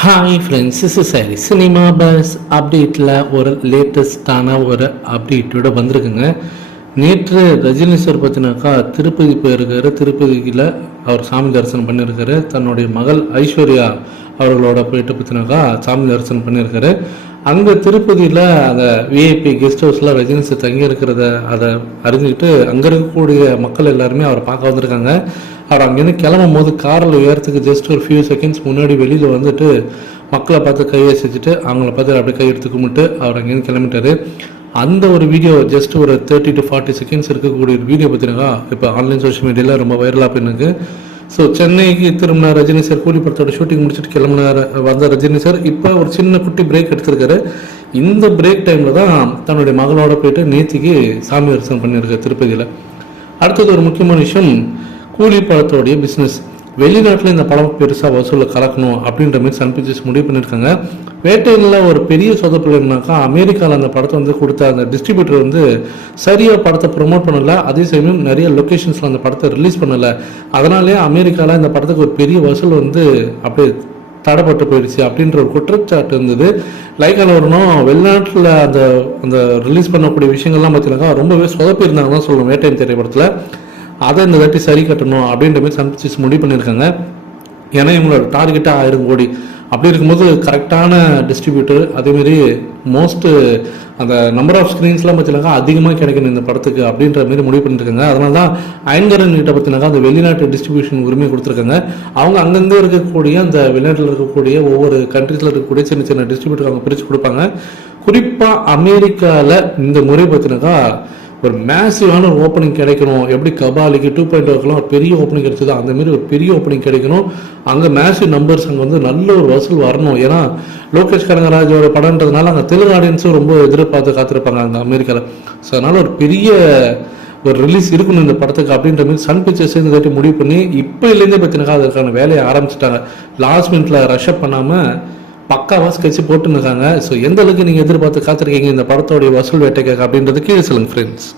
Hi friends, is sorry cinema bus அப்டேட்டில் ஒரு லேட்டஸ்டான ஒரு அப்டேட்டோட வந்திருக்குங்க. நேற்று ரஜினி சார் பார்த்தினாக்கா திருப்பதி போயிருக்காரு. திருப்பதியில் அவர் சாமி தரிசனம் பண்ணியிருக்காரு. தன்னுடைய மகள் ஐஸ்வர்யா அவர்களோட போயிட்டு பார்த்தினாக்கா சாமி தரிசனம் பண்ணியிருக்காரு. அங்கே திருப்பதியில் அந்த விஐபி கெஸ்ட் ஹவுஸில் ரஜினி சார் தங்கி இருக்கிறத அதை அறிஞ்சிக்கிட்டு அங்கே இருக்கக்கூடிய மக்கள் எல்லாருமே அவரை பார்க்க வந்திருக்காங்க. அவர் அங்கேருந்து கிளம்பும் போது காரில் ஏறத்துக்கு ஜஸ்ட் ஒரு ஃபியூ செகண்ட்ஸ் முன்னாடி வெளியில் வந்துட்டு மக்களை பார்த்து கையை வச்சுட்டு அவங்கள பார்த்து அப்படியே கையெடுத்து கும்பிட்டு அவர் அங்கேருந்து கிளம்பிட்டாரு. அந்த ஒரு வீடியோ ஜஸ்ட் ஒரு 30 to 40 செகண்ட்ஸ் இருக்கக்கூடிய ஒரு வீடியோ பார்த்தீங்கன்னா இப்போ ஆன்லைன் சோஷியல் மீடியாவில் ரொம்ப வைரலாக போயிருக்கு. ஸோ சென்னைக்கு திரும்பின ரஜினி சார் கூலி படத்தோட ஷூட்டிங் முடிச்சுட்டு கிளம்பினார் வந்த ரஜினி சார் இப்போ ஒரு சின்ன குட்டி பிரேக் எடுத்திருக்காரு. இந்த பிரேக் டைமில் தான் தன்னுடைய மகளோட போயிட்டு நேத்திக்கு சாமி தரிசனம் பண்ணியிருக்காரு திருப்பதியில். அடுத்தது ஒரு முக்கியமான விஷயம், கூலி படத்தோடைய பிஸ்னஸ். வெளிநாட்டில் இந்த படம் பெருசாக வசூலில் கலக்கணும் அப்படின்ற மாதிரி சன் பிக்சர்ஸ் முடிவு பண்ணியிருக்காங்க. வேட்டையில் ஒரு பெரிய சொதப்பில்லைனாக்கா அமெரிக்காவில் அந்த படத்தை வந்து கொடுத்த அந்த டிஸ்ட்ரிபியூட்டர் வந்து சரியாக படத்தை ப்ரொமோட் பண்ணலை. அதே சமயம் நிறைய லொக்கேஷன்ஸில் அந்த படத்தை ரிலீஸ் பண்ணலை. அதனாலே அமெரிக்காவில் இந்த படத்துக்கு ஒரு பெரிய வசூல் வந்து அப்படியே தடைப்பட்டு போயிடுச்சு அப்படின்ற ஒரு குற்றச்சாட்டு இருந்தது. லைக்கான வரணும் வெளிநாட்டில் அந்த அந்த ரிலீஸ் பண்ணக்கூடிய விஷயங்கள்லாம் பார்த்தீங்கன்னாக்கா ரொம்பவே சொதப்பி இருந்தாங்க தான் சொல்லணும் வேட்டையின் திரைப்படத்தில். அதை இந்த தாட்டி சரி கட்டணும் அப்படின்ற மாதிரி சன் பிக்சர்ஸ் முடிவு பண்ணியிருக்காங்க. ஏன்னா இவங்களோட டார்கெட்டாக 1000 கோடி. அப்படி இருக்கும்போது கரெக்டான டிஸ்ட்ரிபியூட்டர் அதேமாரி மோஸ்ட்டு அந்த நம்பர் ஆஃப் ஸ்க்ரீன்ஸ்லாம் பார்த்தீங்கன்னாக்கா அதிகமாக கிடைக்கணும் இந்த படத்துக்கு அப்படின்ற மாதிரி முடிவு பண்ணியிருக்காங்க. அதனால தான் அயன்கரன் கிட்ட பார்த்தீங்கன்னாக்கா அந்த வெளிநாட்டு டிஸ்ட்ரிபியூஷன் உரிமை கொடுத்துருக்காங்க. அவங்க அங்கேருந்து இருக்கக்கூடிய அந்த வெளிநாட்டில் இருக்கக்கூடிய ஒவ்வொரு கண்ட்ரீஸில் இருக்கக்கூடிய சின்ன சின்ன டிஸ்ட்ரிபியூட்டர் அவங்க பிரித்து கொடுப்பாங்க. குறிப்பாக அமெரிக்காவில் இந்த முறை பார்த்தீங்கன்னாக்கா ஒரு மேசிவான ஒரு ஓப்பனிங் கிடைக்கணும். எப்படி கபாலிக்கு 2.0 ஒரு பெரிய ஓப்பனிங் கிடைச்சது அந்த மாதிரி ஒரு பெரிய ஓப்பனிங் கிடைக்கணும். அங்கே மேசிவ் நம்பர்ஸ் அங்கே வந்து நல்ல ஒரு வசூல் வரணும். ஏன்னா லோகேஷ் கனகராஜோட படம்ன்றதுனால அங்கே தெலுங்கு ஆடியன்ஸும் ரொம்ப எதிர்பார்த்து காத்திருப்பாங்க அங்கே அமெரிக்காவில். ஸோ அதனால் ஒரு பெரிய ஒரு ரிலீஸ் இருக்கணும் இந்த படத்துக்கு அப்படின்ற மாதிரி சன் பிக்சர்ஸ் சேர்ந்து கட்டி முடிவு பண்ணி இப்போ இல்லைந்தே பார்த்தீங்கன்னா அதற்கான வேலையை ஆரம்பிச்சிட்டாங்க. லாஸ்ட் மினிட்ல ரஷ்அப் பண்ணாமல் பக்காவாக ஸ்கெட்ச் போட்டுன்னு இருக்காங்க. ஸோ எந்த அளவுக்கு நீங்கள் எதிர்பார்த்து காத்திருக்கீங்க இந்த படத்தோடைய வசூல் வேட்டைக்காக அப்படின்றது கீழே சொல்லுங்கள் ஃப்ரெண்ட்ஸ்.